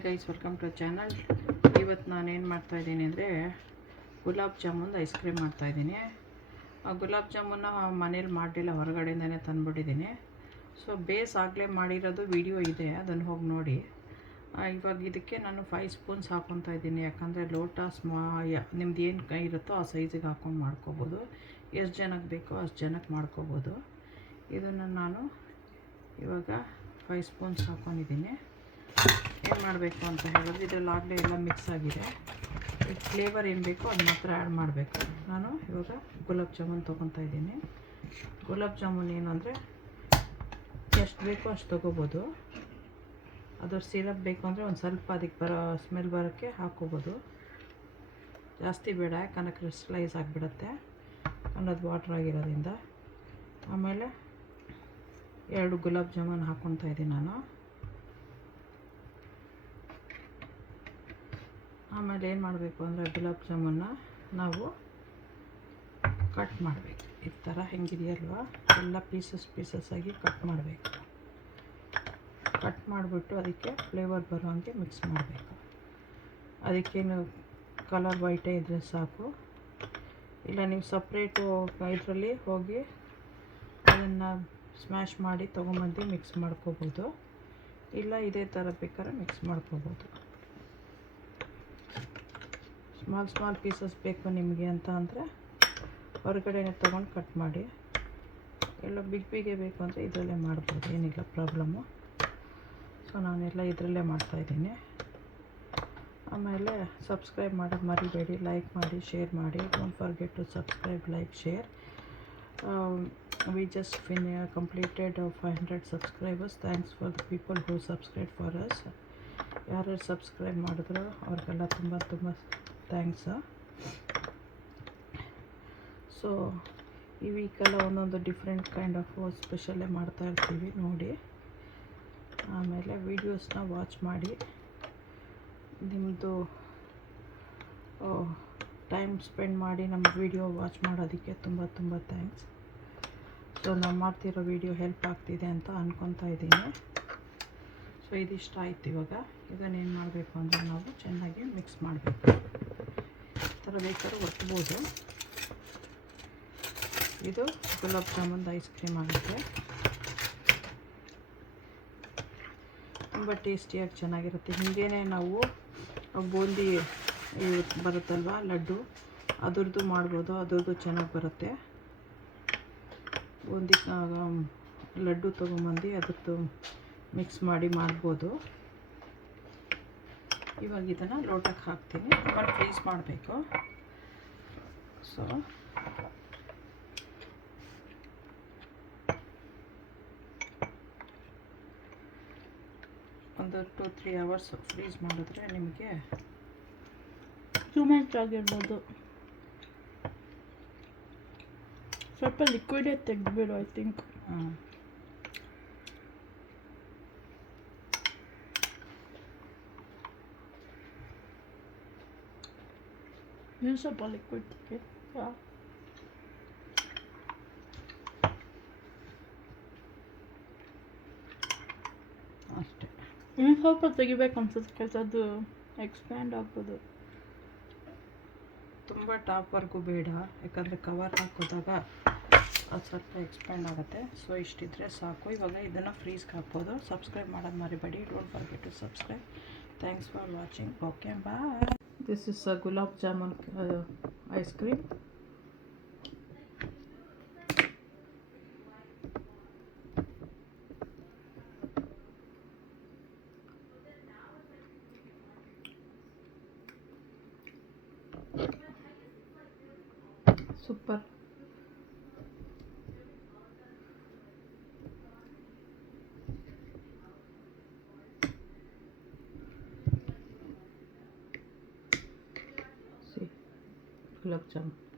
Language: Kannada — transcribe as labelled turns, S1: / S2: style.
S1: ಗೈಸ್ ವೆಲ್ಕಮ್ ಟು ಚಾನಲ್ ಇವತ್ತು ನಾನು ಏನು ಮಾಡ್ತಾಯಿದ್ದೀನಿ ಅಂದರೆ ಗುಲಾಬ್ ಜಾಮೂನ್ ಐಸ್ ಕ್ರೀಮ್ ಮಾಡ್ತಾಯಿದ್ದೀನಿ ಆ ಗುಲಾಬ್ ಜಾಮೂನ ಮನೇಲಿ ಮಾಡಲಿಲ್ಲ, ಹೊರಗಡೆಯಿಂದನೇ ತಂದುಬಿಟ್ಟಿದ್ದೀನಿ. ಸೊ ಬೇಸ್ ಆಗಲೇ ಮಾಡಿರೋದು ವಿಡಿಯೋ ಇದೆ, ಅದನ್ನು ಹೋಗಿ ನೋಡಿ. ಇವಾಗ ಇದಕ್ಕೆ ನಾನು ಫೈವ್ ಸ್ಪೂನ್ಸ್ ಹಾಕ್ಕೊತಾ ಇದ್ದೀನಿ. ಯಾಕಂದರೆ ಲೋಟ ಸ್ಮಾ ನಿಮ್ದು ಏನು ಕೈ ಇರುತ್ತೋ ಆ ಸೈಜಿಗೆ ಹಾಕ್ಕೊಂಡು ಮಾಡ್ಕೋಬೋದು. ಎಷ್ಟು ಜನಕ್ಕೆ ಬೇಕೋ ಅಷ್ಟು ಜನಕ್ಕೆ ಮಾಡ್ಕೋಬೋದು. ಇದನ್ನು ನಾನು ಇವಾಗ ಫೈವ್ ಸ್ಪೂನ್ಸ್ ಹಾಕ್ಕೊಂಡಿದ್ದೀನಿ ಏನು ಮಾಡಬೇಕು ಅಂತ ಹೇಳಿದ್ರೆ. ಇದರಲ್ಲಿ ಆಗಲೇ ಎಲ್ಲ ಮಿಕ್ಸ್ ಆಗಿದೆ. ಈ ಫ್ಲೇವರ್ ಏನು ಬೇಕೋ ಅದು ಮಾತ್ರ ಆ್ಯಡ್ ಮಾಡಬೇಕು. ನಾನು ಇವಾಗ ಗುಲಾಬ್ ಜಾಮೂನ್ ತೊಗೊತಾ ಇದ್ದೀನಿ. ಗುಲಾಬ್ ಜಾಮೂನ್ ಏನಂದರೆ ಎಷ್ಟು ಬೇಕೋ ಅಷ್ಟು ತೊಗೋಬೋದು. ಅದರ ಸಿರಪ್ ಬೇಕು ಅಂದರೆ ಒಂದು ಸ್ವಲ್ಪ ಅದಕ್ಕೆ ಬರೋ ಸ್ಮೆಲ್ ಬರೋಕ್ಕೆ ಹಾಕ್ಕೋಬೋದು ಜಾಸ್ತಿ ಬೇಡ, ಯಾಕಂದರೆ ಕ್ರಿಸ್ಟಲೈಸ್ ಆಗಿಬಿಡುತ್ತೆ. ಅನ್ನೋದು ವಾಟ್ರ್ ಆಗಿರೋದ್ರಿಂದ. ಆಮೇಲೆ ಎರಡು ಗುಲಾಬ್ ಜಾಮೂನ್ ಹಾಕ್ಕೊತಾ ಇದ್ದೀನಿ ನಾನು. ಆಮೇಲೆ ಏನು ಮಾಡಬೇಕು ಅಂದರೆ ಗುಲಾಬ್ ಜಾಮೂನ್ನ ನಾವು ಕಟ್ ಮಾಡಬೇಕು. ಈ ಥರ ಹೆಂಗಿದೆಯಲ್ವ? ಎಲ್ಲ ಪೀಸಸ್ ಪೀಸಸ್ ಆಗಿ ಕಟ್ ಮಾಡಬೇಕು. ಕಟ್ ಮಾಡಿಬಿಟ್ಟು ಅದಕ್ಕೆ ಫ್ಲೇವರ್ ಬರೋ ಹಂಗೆ ಮಿಕ್ಸ್ ಮಾಡಬೇಕು. ಅದಕ್ಕೇನು ಕಲರ್ ವೈಟೇ ಇದ್ದರೆ ಸಾಕು. ಇಲ್ಲ, ನೀವು ಸಪ್ರೇಟು ಇದರಲ್ಲಿ ಹೋಗಿ ಅದನ್ನು ಸ್ಮ್ಯಾಶ್ ಮಾಡಿ ತೊಗೊಂಬಂದು ಮಿಕ್ಸ್ ಮಾಡ್ಕೋಬೋದು. ಇಲ್ಲ, ಇದೇ ಥರ ಬೇಕಾದ್ರೆ ಮಿಕ್ಸ್ ಮಾಡ್ಕೋಬೋದು. ಸ್ಮಾಲ್ ಸ್ಮಾಲ್ ಪೀಸಸ್ ಬೇಕು ನಿಮಗೆ ಅಂತ ಅಂದರೆ ಹೊರಗಡೆನೇ ತೊಗೊಂಡು ಕಟ್ ಮಾಡಿ. ಎಲ್ಲ ಬಿಗ್ ಬಿಗೆ ಬೇಕು ಅಂದರೆ ಇದರಲ್ಲೇ ಮಾಡ್ಬೋದು, ಏನಿಲ್ಲ ಪ್ರಾಬ್ಲಮ್ಮು ಸೊ ನಾನೆಲ್ಲ ಇದರಲ್ಲೇ ಮಾಡ್ತಾಯಿದ್ದೀನಿ ಆಮೇಲೆ ಸಬ್ಸ್ಕ್ರೈಬ್ ಮಾಡೋದು ಮರಿಬೇಡಿ ಲೈಕ್ ಮಾಡಿ ಶೇರ್ ಮಾಡಿ. Don't forget to subscribe like share we just fin completed five hundred subscribers thanks for the people who subscribe for us ಯಾರ್ಯಾರು ಸಬ್ಸ್ಕ್ರೈಬ್ ಮಾಡಿದ್ರು ಅವ್ರಿಗೆಲ್ಲ ತುಂಬ ತುಂಬ ಥ್ಯಾಂಕ್ಸು. ಸೊ ಈ ವೀಕೆಲ್ಲ ಒಂದೊಂದು ಡಿಫ್ರೆಂಟ್ ಕೈಂಡ್ ಆಫ್ ಸ್ಪೆಷಲ್ಲೇ ಮಾಡ್ತಾ ಇರ್ತೀವಿ ನೋಡಿ. ಆಮೇಲೆ ವೀಡಿಯೋಸ್ನ ವಾಚ್ ಮಾಡಿ. ನಿಮ್ಮದು ಟೈಮ್ ಸ್ಪೆಂಡ್ ಮಾಡಿ ನಮ್ಮ ವಿಡಿಯೋ ವಾಚ್ ಮಾಡೋದಕ್ಕೆ ತುಂಬ ತುಂಬ ಥ್ಯಾಂಕ್ಸ್. ಸೊ ನಾವು ಮಾಡ್ತಿರೋ ವೀಡಿಯೋ ಹೆಲ್ಪ್ ಆಗ್ತಿದೆ ಅಂತ ಅಂದ್ಕೊತಾ ಇದ್ದೀನಿ. ಸೊ ಇದಿಷ್ಟ ಆಯ್ತು ಇವಾಗ. ಇದನ್ನೇನು ಮಾಡಬೇಕು ಅಂದರೆ ನಾವು ಚೆನ್ನಾಗಿ ಮಿಕ್ಸ್ ಮಾಡಬೇಕು. ಥರ ಬೇಕಾದ್ರೂ ಇದು ಗುಲಾಬ್ ಜಾಮೂನ್ ಐಸ್ ಕ್ರೀಮ್ ಆಗುತ್ತೆ. ತುಂಬ ಟೇಸ್ಟಿಯಾಗಿ ಚೆನ್ನಾಗಿರುತ್ತೆ. ಹಿಂಗೇನೆ ನಾವು ಬೂಂದಿ ಬರುತ್ತಲ್ವ, ಲಡ್ಡು, ಅದ್ರದ್ದು ಮಾಡ್ಬೋದು. ಅದ್ರದ್ದು ಚೆನ್ನಾಗಿ ಬರುತ್ತೆ. ಬೂಂದಿ ಲಡ್ಡು ತೊಗೊಂಬಂದು ಅದ್ರದ್ದು ಮಿಕ್ಸ್ ಮಾಡಿ ಮಾಡ್ಬೋದು. ಇದನ್ನು ಲೋಟಕ್ಕೆ ಹಾಕ್ತೀನಿ. ಆಮೇಲೆ ಫ್ರೀಸ್ ಮಾಡಬೇಕು. ಸೊ ಒಂದು ಟು ತ್ರೀ ಅವರ್ಸ್ ಫ್ರೀಸ್ ಮಾಡಿದ್ರೆ ನಿಮಗೆ
S2: ಟೂ ಮಿನಿಟ್ಸ್ ಆಗಿರ್ಬೋದು. ಸ್ವಲ್ಪ ಲಿಕ್ವಿಡೇ ತೆಗೆದ್ಬಿಡು ಐ ಥಿಂಕ್ ನೀವು ಸ್ವಲ್ಪ ಲಿಕ್ವಿಡ್ ತೆಗೆ
S1: ಅಷ್ಟೇ
S2: ಇನ್ನು ಸ್ವಲ್ಪ ತೆಗಿಬೇಕು ಅನ್ಸುತ್ತೆ ಅದು ಎಕ್ಸ್ಪ್ಯಾಂಡ್ ಆಗ್ಬೋದು
S1: ತುಂಬ ಟಾಪ್ವರೆಗೂ ಬೇಡ ಯಾಕಂದರೆ ಕವರ್ ಹಾಕೋದಾಗ ಅದು ಸ್ವಲ್ಪ ಎಕ್ಸ್ಪ್ಯಾಂಡ್ ಆಗುತ್ತೆ. ಸೊ ಇಷ್ಟಿದ್ರೆ ಸಾಕು. ಇವಾಗ ಇದನ್ನು ಫ್ರೀಸ್ಗೆ ಹಾಕ್ಬೋದು. ಸಬ್ಸ್ಕ್ರೈಬ್ ಮಾಡೋದು ಮರಿಬೇಡಿ. Don't forget to subscribe thanks for watching okay bye this is a gulab jamun uh, ice cream. Super. Gulab jamun